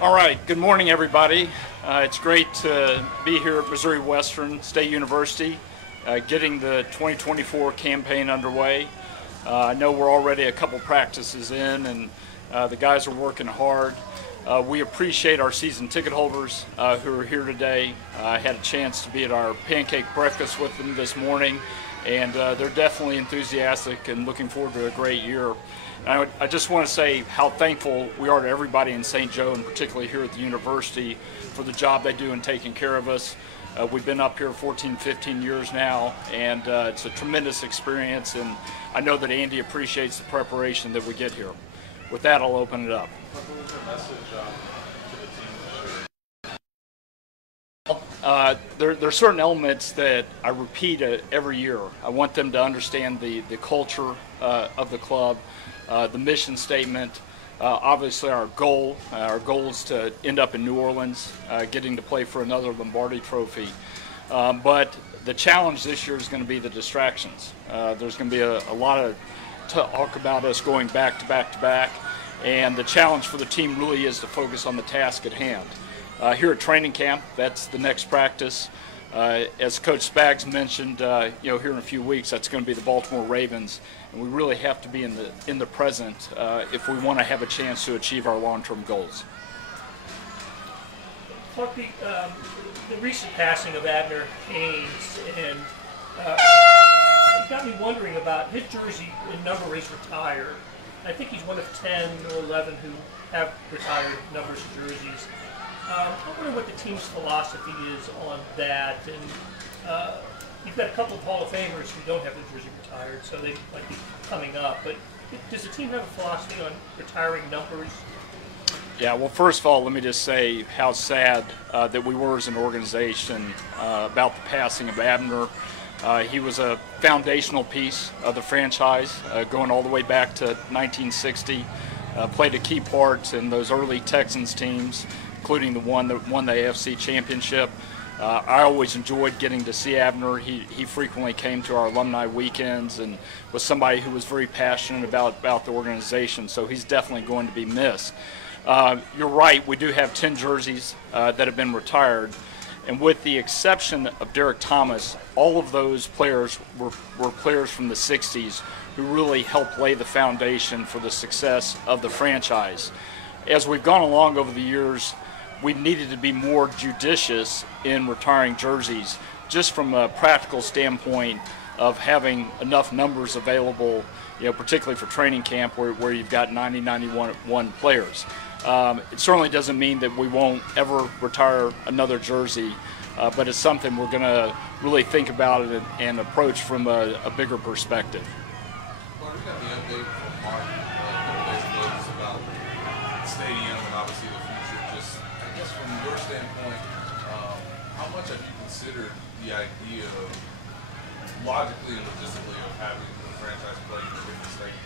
All right, good morning, everybody. It's great to be here at Missouri Western State University, getting the 2024 campaign underway. I know we're already a couple practices in, and the guys are working hard. We appreciate our season ticket holders who are here today. I had a chance to be at our pancake breakfast with them this morning, and they're definitely enthusiastic and looking forward to a great year. I just want to say how thankful we are to everybody in St. Joe, and particularly here at the university, for the job they do in taking care of us. We've been up here 14, 15 years now, and it's a tremendous experience, and I know that Andy appreciates the preparation that we get here. With that, I'll open it up. What was your message to the team this year? There are certain elements that I repeat every year. I want them to understand the culture of the club, the mission statement, obviously our goal. Our goal is to end up in New Orleans, getting to play for another Lombardi Trophy. But the challenge this year is going to be the distractions. There's going to be a lot of talk about us going back to back to back, and the challenge for the team really is to focus on the task at hand. Here at training camp, that's the next practice. As Coach Spags mentioned, here in a few weeks, that's going to be the Baltimore Ravens, and we really have to be in the present if we want to have a chance to achieve our long-term goals. Clark, the recent passing of Abner Haynes, and it got me wondering about his jersey and number is retired. I think he's one of 10 or 11 who have retired numbers of jerseys. I wonder what the team's philosophy is on that. And you've got a couple of Hall of Famers who don't have their jersey retired, so they might be coming up. But does the team have a philosophy on retiring numbers? Yeah, well, first of all, let me just say how sad that we were as an organization about the passing of Abner. He was a foundational piece of the franchise, going all the way back to 1960. Played a key part in those early Texans teams, including the one that won the AFC Championship. I always enjoyed getting to see Abner. He frequently came to our alumni weekends and was somebody who was very passionate about the organization, so he's definitely going to be missed. You're right, we do have 10 jerseys that have been retired, and with the exception of Derek Thomas, all of those players were players from the 60s who really helped lay the foundation for the success of the franchise. As we've gone along over the years, we needed to be more judicious in retiring jerseys, just from a practical standpoint of having enough numbers available, particularly for training camp where you've got 90, 91 players. It certainly doesn't mean that we won't ever retire another jersey, but it's something we're going to really think about it and approach from a bigger perspective. Well, we got the update from Mark a couple days ago just about the stadium and obviously the future. Just, I guess from your standpoint, how much have you considered the idea of logically and logistically of having the franchise play in a different stadium,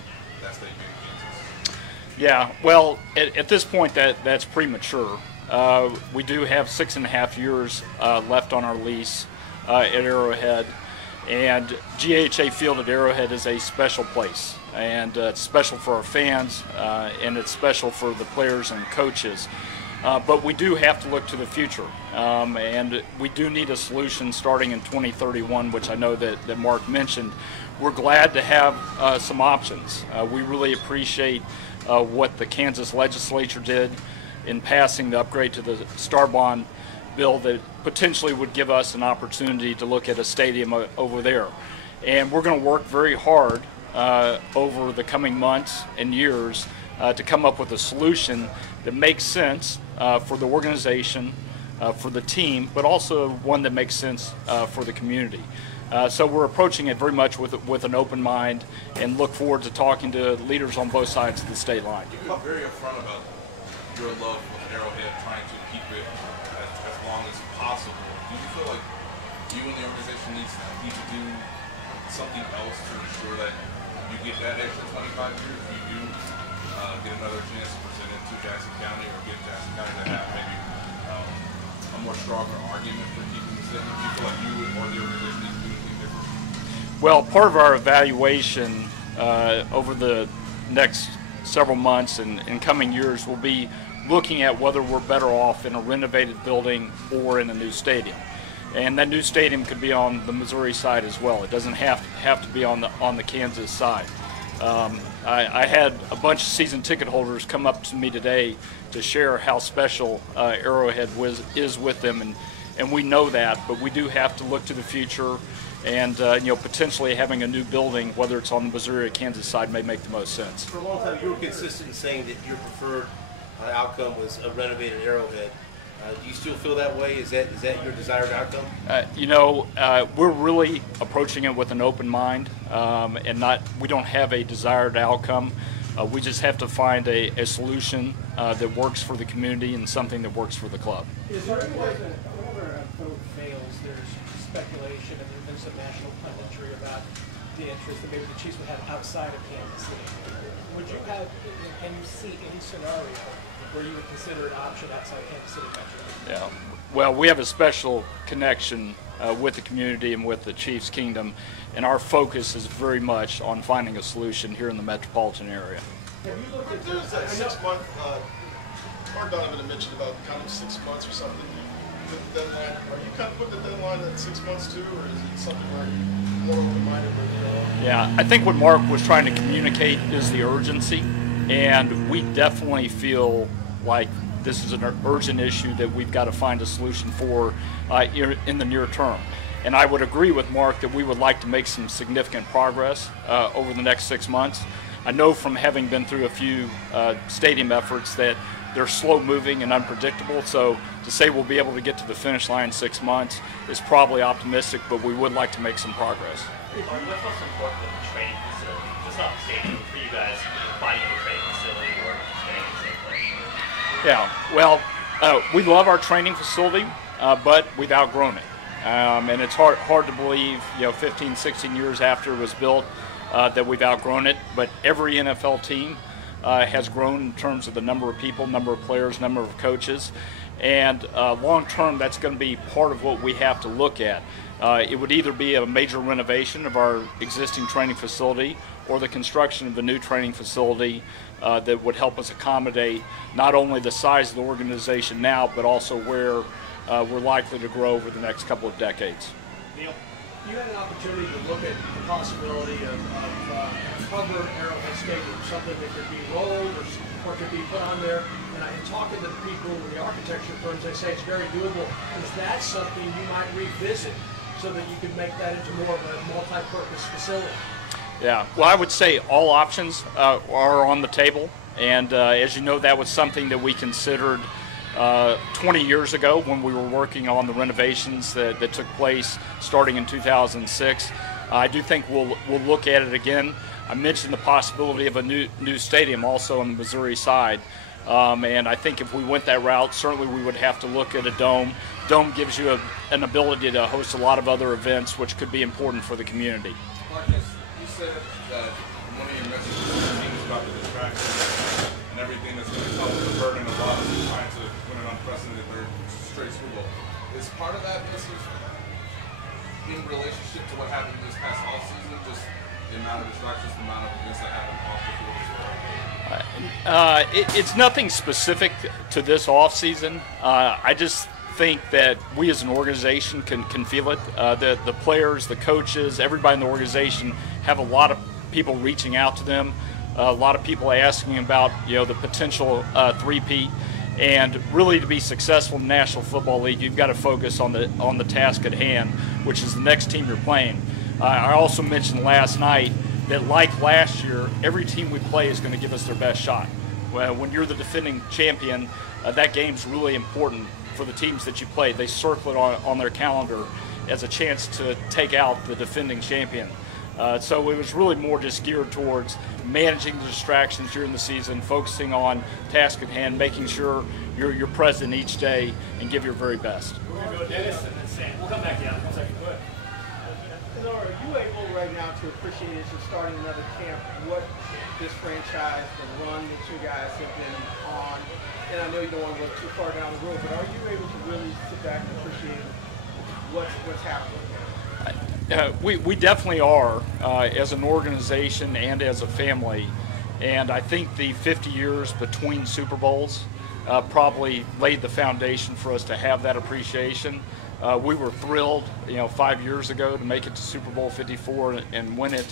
that stadium in Kansas? Yeah, well, at this point, that's premature. We do have 6.5 years left on our lease at Arrowhead, and GHA Field at Arrowhead is a special place, and it's special for our fans, and it's special for the players and coaches. But we do have to look to the future, and we do need a solution starting in 2031, which I know that Mark mentioned. We're glad to have some options. We really appreciate what the Kansas legislature did in passing the upgrade to the Star Bond bill that potentially would give us an opportunity to look at a stadium over there. And we're going to work very hard over the coming months and years to come up with a solution that makes sense for the organization, for the team, but also one that makes sense for the community. So we're approaching it very much with an open mind and look forward to talking to leaders on both sides of the state line. You've been very upfront about your love with Arrowhead, trying to keep it as long as possible. Do you feel like you and the organization need to do something else to ensure that you get that extra 25 years? If you do get another chance to present it to Jackson County or get Jackson County to have maybe a more stronger argument for keeping the stadium, do you feel like you or the organization need to do anything different? Well, part of our evaluation over the next several months and coming years will be looking at whether we're better off in a renovated building or in a new stadium. And that new stadium could be on the Missouri side as well. It doesn't have to be on the Kansas side. I had a bunch of season ticket holders come up to me today to share how special Arrowhead is with them, and we know that, but we do have to look to the future, and potentially having a new building, whether it's on the Missouri or Kansas side, may make the most sense. For a long time, you were consistent in saying that your preferred outcome was a renovated Arrowhead. Do you still feel that way? Is that your desired outcome? We're really approaching it with an open mind, and we don't have a desired outcome. We just have to find a solution that works for the community and something that works for the club. Is there any way that whenever a vote fails, there's speculation and there's been some national punditry about the interest that maybe the Chiefs would have outside of Kansas City? Would you have, can you see any scenario where you would consider an option outside Kansas City Metro? Yeah. Well, we have a special connection with the community and with the Chiefs Kingdom, and our focus is very much on finding a solution here in the metropolitan area. Have you looked at There's that 6 month, Mark Donovan had mentioned about kind of 6 months or something. The deadline, are you kind of putting the deadline at 6 months too, or is it something where you're more open-minded with? Yeah, I think what Mark was trying to communicate is the urgency, and we definitely feel like this is an urgent issue that we've got to find a solution for in the near term. And I would agree with Mark that we would like to make some significant progress over the next 6 months. I know from having been through a few stadium efforts that they're slow moving and unpredictable, so to say we'll be able to get to the finish line in 6 months is probably optimistic, but we would like to make some progress. What's most important with the training facility? Just not the stadium, for you guys, finding a training facility or staying in the same place? Yeah, well, we love our training facility, but we've outgrown it. And it's hard to believe, 15, 16 years after it was built, that we've outgrown it. But every NFL team has grown in terms of the number of people, number of players, number of coaches. And long term, that's going to be part of what we have to look at. It would either be a major renovation of our existing training facility or the construction of a new training facility that would help us accommodate not only the size of the organization now, but also where we're likely to grow over the next couple of decades. Neil, you had an opportunity to look at the possibility of cover Arrowhead Stadium, something that could be rolled or could be put on there. And in talking to the people in the architecture firms, they say it's very doable. Is that something you might revisit so that you could make that into more of a multi-purpose facility? Yeah, well, I would say all options are on the table. And as you know, that was something that we considered 20 years ago when we were working on the renovations that took place starting in 2006. I do think we'll look at it again. I mentioned the possibility of a new stadium also on the Missouri side. And I think if we went that route, certainly we would have to look at a dome. Dome gives you an ability to host a lot of other events, which could be important for the community. Marcus, you said that one of your messages to the team is about the distraction and everything that's going to come with the burden of us trying to win an unprecedented third straight Super Bowl. Is part of that message in relationship to what happened this past offseason, just the amount of distractions, the amount of events that happened off the field as well? It's nothing specific to this offseason. I just think that we as an organization can feel it. The players, the coaches, everybody in the organization have a lot of people reaching out to them, a lot of people asking about the potential three-peat. And really, to be successful in the National Football League, you've got to focus on the task at hand, which is the next team you're playing. I also mentioned last night that, like last year, every team we play is going to give us their best shot. When you're the defending champion, that game's really important for the teams that you play. They circle it on their calendar as a chance to take out the defending champion. So it was really more just geared towards managing the distractions during the season, focusing on task at hand, making sure you're present each day and give your very best. We're going to go Dennis and then Sam. We'll come back to you. One second. Go ahead. Are you able right now to appreciate, as you're starting another camp, what this franchise, the run that you guys have been on? And I know you don't want to look too far down the road, but are you able to really sit back and appreciate what's happening? We definitely are, as an organization and as a family. And I think the 50 years between Super Bowls probably laid the foundation for us to have that appreciation. We were thrilled, 5 years ago to make it to Super Bowl 54 and win it,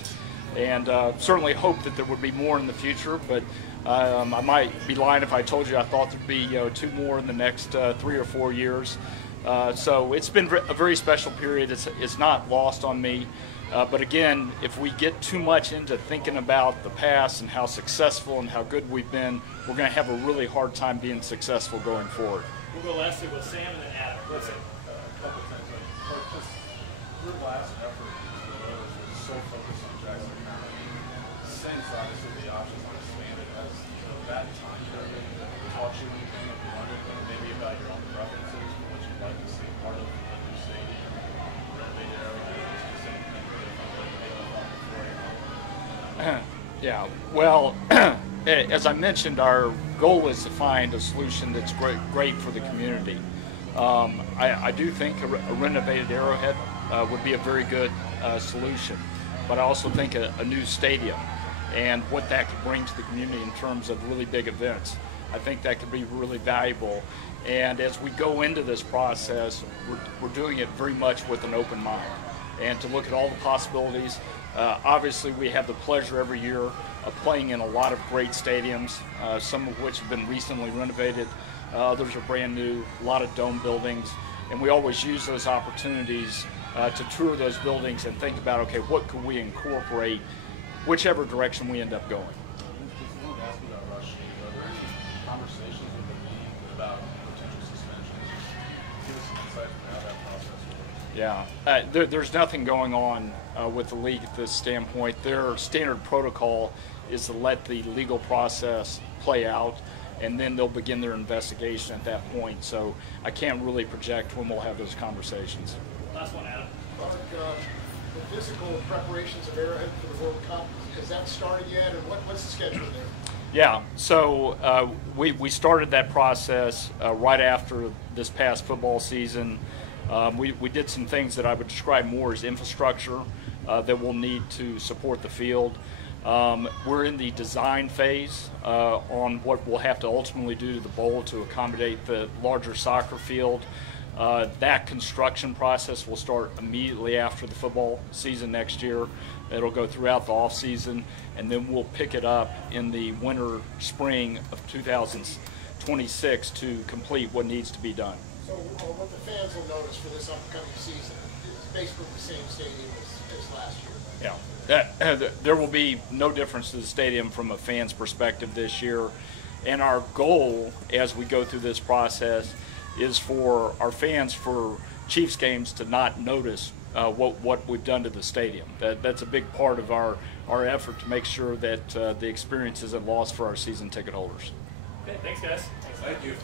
and certainly hope that there would be more in the future. But I might be lying if I told you I thought there'd be 2 more in the next 3 or 4 years. So it's been a very special period. It's not lost on me. But again, if we get too much into thinking about the past and how successful and how good we've been, we're going to have a really hard time being successful going forward. We'll go lastly with Sam and then Adam. Let's say a couple things. Like just your last effort was so focused on Jackson County. Since obviously the options are expanded, has that time period taught you anything of learning, maybe about your own preferences, what you'd like to see part of the new stadium, renovated Arrowhead, specifically before? Yeah, well, as I mentioned, our goal is to find a solution that's great for the community. I do think a renovated Arrowhead would be a very good solution, but I also think a new stadium and what that could bring to the community in terms of really big events, I think that could be really valuable. And as we go into this process, we're doing it very much with an open mind and to look at all the possibilities. Obviously, we have the pleasure every year of playing in a lot of great stadiums, some of which have been recently renovated, others are brand new, a lot of dome buildings, and we always use those opportunities to tour those buildings and think about, okay, what could we incorporate, whichever direction we end up going. Just wanted to ask you about Rush. Are there any conversations with the league about potential suspensions? Give us some insight into how that process works. Yeah, there's nothing going on with the league at this standpoint. Their standard protocol is to let the legal process play out, and then they'll begin their investigation at that point. So I can't really project when we'll have those conversations. Last one, Adam. Mark, the physical preparations of Arrowhead for the World Cup, has that started yet, and what's the schedule there? Yeah, so we started that process right after this past football season. We did some things that I would describe more as infrastructure that we'll need to support the field. We're in the design phase on what we'll have to ultimately do to the bowl to accommodate the larger soccer field. That construction process will start immediately after the football season next year. It'll go throughout the off season, and then we'll pick it up in the winter, spring of 2026 to complete what needs to be done. So what the fans will notice for this upcoming season is basically the same stadium as last year. Yeah, there will be no difference to the stadium from a fan's perspective this year. And our goal as we go through this process is for our fans for Chiefs games to not notice what we've done to the stadium. That's a big part of our effort to make sure that the experience isn't lost for our season ticket holders. Okay, thanks guys. Thank you.